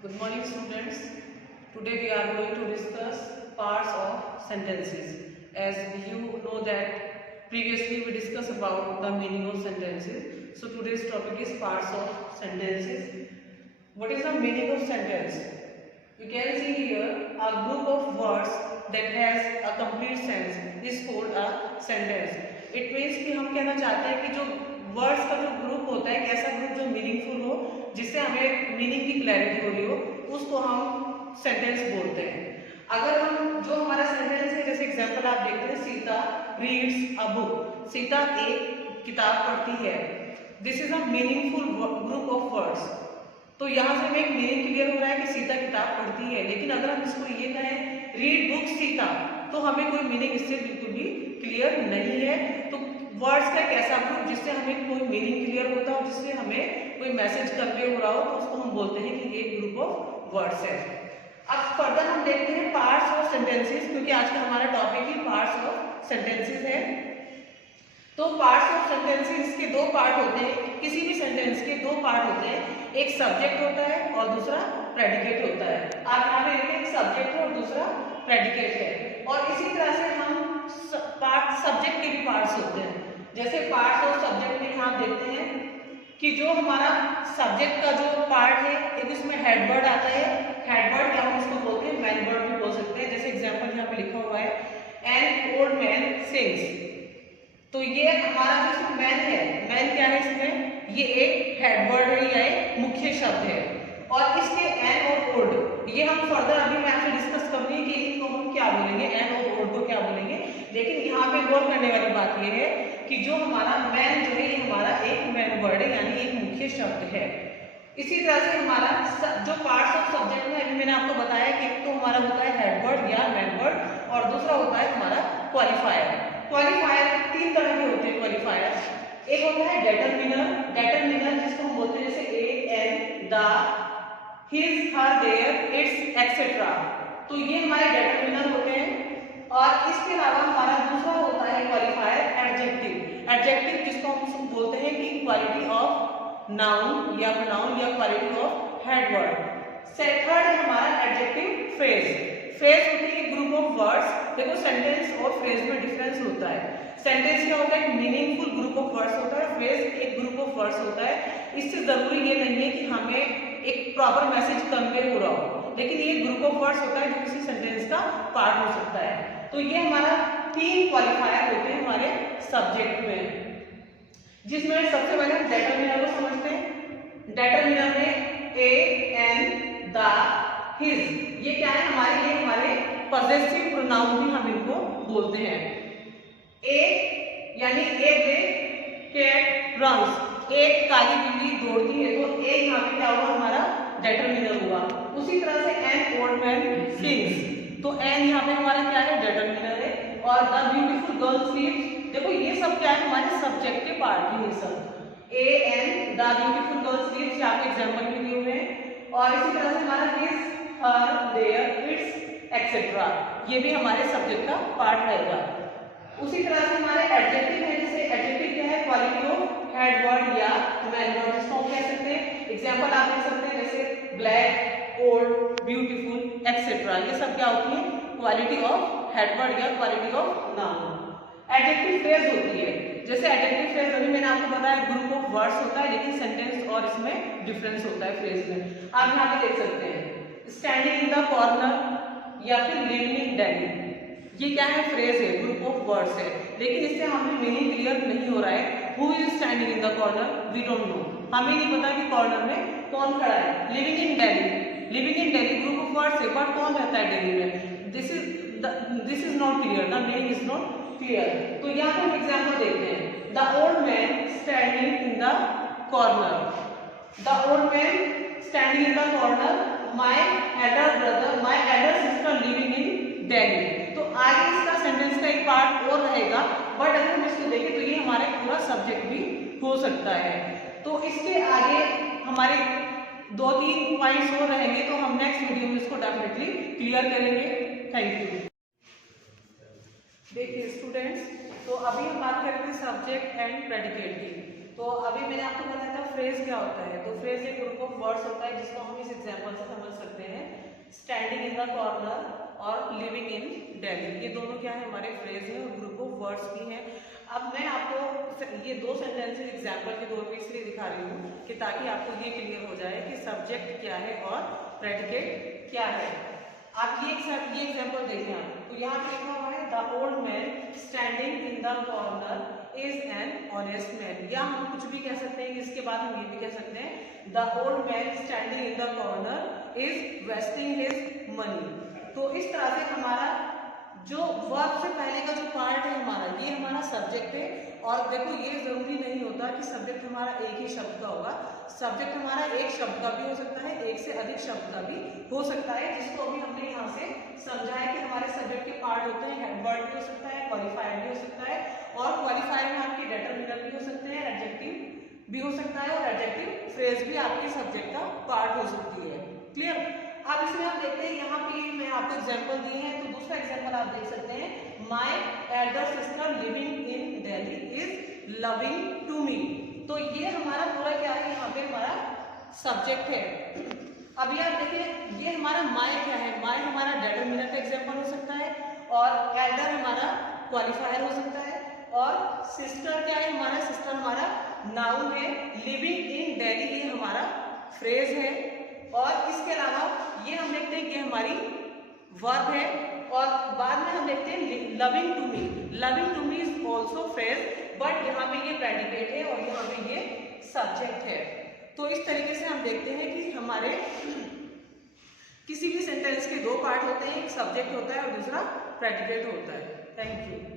Good morning, students. Today we are going to discuss parts of sentences. As you know that previously we discussed about the meaning of sentences. So today's topic is parts of sentences. What is the meaning of sentence? You can see here a group of words that has a complete sense is called a sentence. It means कि हम कहना चाहते हैं कि जो words का जो group होता है, एक ऐसा ग्रुप जो मीनिंगफुल हो, जिससे हमें मीनिंग की क्लैरिटी हो रही हो, उसको हम सेंटेंस बोलते हैं। अगर हम जो हमारा सेंटेंस है, जैसे एग्जांपल आप देखते हैं, Sita reads a book. Sita एक किताब पढ़ती है। This is a meaningful group of words. तो यहाँ से हमें एक मीनिंग क्लियर हो रहा है कि सीता किताब पढ़ती है। लेकिन अगर हम इसको ये कहें रीड बुक सीता, तो हमें कोई मीनिंग इससे बिल्कुल भी क्लियर नहीं है। तो वर्ड्स का एक ऐसा ग्रुप जिससे हमें कोई मीनिंग क्लियर होता हो, जिससे हमें कोई मैसेज कन्वे हो रहा हो, तो उसको हम बोलते हैं कि ये ग्रुप ऑफ वर्ड्स है। अब फर्दर हम देखते हैं पार्ट्स ऑफ सेंटेंसेस, क्योंकि आज का हमारा topic he parts of sentences है। तो पार्ट्स ऑफ सेंटेंसेस के दो पार्ट होते हैं। किसी भी सेंटेंस के दो पार्ट होते हैं, एक सब्जेक्ट होता है और दूसरा प्रेडिकेट होता है। आप यहाँ पे देखते हैं, एक सब्जेक्ट है और दूसरा प्रेडिकेट है। और इसी तरह से हम पार्ट सब्जेक्ट के भी पार्ट्स होते हैं। जैसे पार्ट्स ऑफ सब्जेक्ट में यहाँ देखते हैं कि जो हमारा सब्जेक्ट का जो पार्ट है, एक उसमें हेड वर्ड आता है। हेड वर्ड क्या हम उसको बोलते हैं, मैन वर्ड भी बोल सकते हैं। जैसे एग्जांपल यहाँ पे लिखा हुआ है एन ओल्ड मैन सिंग्स। तो ये हमारा जो मैन है, मैन क्या है इसमें, ये एक हेड वर्ड है या एक मुख्य शब्द है। और इसके एन और ओल्ड, ये हम फर्दर अभी मैं आपसे डिस्कस करूंगी कि इनको हम क्या बोलेंगे, एन और ओल्ड को क्या बोलेंगे। लेकिन यहाँ पे गौर करने वाली बात ये है कि जो हमारा मैन जो है, ये हमारा एक मैन वर्ड है, यानी एक मुख्य शब्द है। इसी तरह से हमारा जो पार्ट्स ऑफ सब्जेक्ट में अभी मैंने आपको बताया कि एक तो हमारा होता है हेड वर्ड या मैन वर्ड, और दूसरा होता है हमारा क्वालिफायर। क्वालिफायर तीन तरह के होते हैं क्वालिफायर। एक होता है डेटरमिनर। डेटरमिनर जिसको हम बोलते हैं जैसे a an the his her their its etcetera. तो ये हमारे डेटरमिनर होते हैं। और इसके अलावा हमारा दूसरा होता है क्वालिफायर एडजेक्टिव। एडजेक्टिव जिसको हम बोलते हैं कि क्वालिटी ऑफ नाउन या प्रोनाउन या quality of head word. Third है हमारा एडजेक्टिव फ्रेज। फ्रेज होती है ग्रुप ऑफ वर्ड्स। देखो सेंटेंस और फ्रेज में डिफरेंस होता है। सेंटेंस क्या होता है, एक मीनिंगफुल ग्रुप ऑफ वर्ड्स होता है। फ्रेज एक ग्रुप ऑफ वर्ड्स होता है। इससे जरूरी ये नहीं है कि हमें एक प्रॉपर मैसेज कन्वे हो रहा हो, लेकिन ये ग्रुप ऑफ वर्ड्स होता है जो किसी सेंटेंस का पार्ट हो सकता है। तो ये हमारा तीन क्वालिफायर होते हैं हमारे सब्जेक्ट में, जिसमें सबसे पहले हम डेटरमिनर को समझते हैं। डेटरमिनर में ए एन द हिज, ये क्या है हमारे, ये हमारे पॉजेसिव प्रोनाउन भी हम इनको बोलते हैं। ए यानी ए ब्लैक कैट रन्स, एक काली बिल्ली दौड़ती है, तो ए यहाँ पे क्या हुआ, हमारा डेटरमिनर हुआ। उसी तरह से एन ओल्ड मैन सिंग्स, तो एन यहाँ पे हमारा क्या है, डेटरमिनर है। और द ब्यूटीफुल गर्ल स्लीप्स, देखो ये सब क्या है, हमारे सब्जेक्ट के पार्ट ही है सब। A an the beautiful girl sleeps, यहाँ पे एग्जाम्पल भी दिए हुए हैं। और इसी तरह से हमारा his her their its etcetera, ये भी हमारे सब्जेक्ट का पार्ट रहेगा। उसी तरह से हमारे एडजेक्टिव है। जैसे एडजेक्टिव क्या है, क्वालिटी ऑफ हेड वर्ड या मैन वर्ड, जिसको हम कह सकते हैं। एग्जांपल आप देख सकते हैं जैसे ब्लैक, ओल्ड, ब्यूटीफुल एक्सेट्रा, ये सब क्या होती है, क्वालिटी ऑफ हेड वर्ड या quality of noun. Adjective phrase होती है। जैसे एडजेक्टिव फ्रेज अभी मैंने आपको बताया ग्रुप ऑफ वर्ड्स होता है, लेकिन सेंटेंस और इसमें डिफरेंस होता है फ्रेज में। आप यहाँ पे देख सकते हैं स्टैंडिंग इन द कॉर्नर या फिर लिविंग इन दिल्ली, ये क्या है, फ्रेज है, ग्रुप ऑफ वर्ड्स है, लेकिन इससे हमें मीनिंग क्लियर नहीं हो रहा है। Who is standing in the corner, we don't know, हमें नहीं पता कि कॉर्नर में कौन खड़ा है। Living in Delhi, living in Delhi group of words है, बट कौन रहता है दिल्ली में, this is not clear, the meaning is not clear. तो यहाँ पर हम एग्जाम्पल देखते हैं, the old man standing in the corner, the old man standing in the corner, my Elder brother, my elder sister living in Delhi. तो आगे इसका sentence का एक पार्ट और रहेगा, बट अगर हम इसको देखें तो ये हमारे पूरा सब्जेक्ट भी हो सकता है। तो इसके आगे हमारे दो तीन पॉइंट्स और रहेंगे, तो हम नेक्स्ट वीडियो में इसको डेफिनेटली क्लियर करेंगे। Thank you. देखिए स्टूडेंट्स, तो अभी हम बात करेंगे सब्जेक्ट एंड प्रेडिकेट की। तो अभी मैंने आपको बताया था फ्रेज क्या होता है। तो फ्रेज एक ग्रुप ऑफ वर्ड्स होता है जिसको हम इस एग्जांपल से समझ सकते हैं। स्टैंडिंग इन द कॉर्नर और लिविंग इन दिल्ली, ये दोनों क्या है हमारे फ्रेज है और ग्रुप ऑफ वर्ड्स भी हैं। अब मैं आपको ये दो सेंटेंसेस एग्जांपल के तौर पे इसलिए दिखा रही हूँ कि ताकि आपको ये क्लियर हो जाए कि सब्जेक्ट क्या है और प्रेडिकेट क्या है। आप ये एग्जांपल देखें आप, तो यहाँ पे लिखा हुआ है the old man standing in the corner is an honest man, या हम कुछ भी कह सकते हैं, इसके बाद हम ये भी कह सकते हैं the old man standing in the corner is wasting his money. तो इस तरह से हमारा जो वर्ब से पहले का जो पार्ट है हमारा, ये हमारा सब्जेक्ट है। और देखो ये जरूरी नहीं होता कि सब्जेक्ट हमारा एक ही शब्द का होगा, सब्जेक्ट हमारा एक शब्द का भी हो सकता है, एक से अधिक शब्द का भी हो सकता है, जिसको अभी हमने यहाँ से समझा है कि हमारे सब्जेक्ट के पार्ट होते हैं। वर्ड भी हो सकता है, क्वालिफायर भी हो सकता है, और क्वालिफायर में आपके डिटरमिनर भी हो सकते हैं, एडजेक्टिव भी हो सकता है, और एडजेक्टिव फ्रेज भी आपके सब्जेक्ट का पार्ट हो सकती है। क्लियर? अब इसमें आप देखते हैं यहाँ पे मैं आपको एग्जांपल दी है, तो दूसरा एग्जांपल आप देख सकते हैं, my elder sister living in Delhi is loving to me. तो ये हमारा पूरा क्या है, यहाँ पे हमारा सब्जेक्ट है। अभी आप देखें ये हमारा माय क्या है, माय हमारा डिटरमिनर का एग्जांपल हो सकता है, और एल्डर हमारा क्वालिफायर हो सकता है, और सिस्टर क्या है हमारा, सिस्टर हमारा नाउन है, लिविंग इन दिल्ली ये हमारा फ्रेज है, और इसके अलावा ये हम देखते हैं कि हमारी वर्ब है, और बाद में हम देखते हैं loving to me. Loving to me is also phrase, but यहाँ पे ये प्रेडिकेट है और यहाँ पे ये सब्जेक्ट है। तो इस तरीके से हम देखते हैं कि हमारे किसी भी सेंटेंस के दो पार्ट होते हैं, एक सब्जेक्ट होता है और दूसरा प्रेडिकेट होता है। Thank you.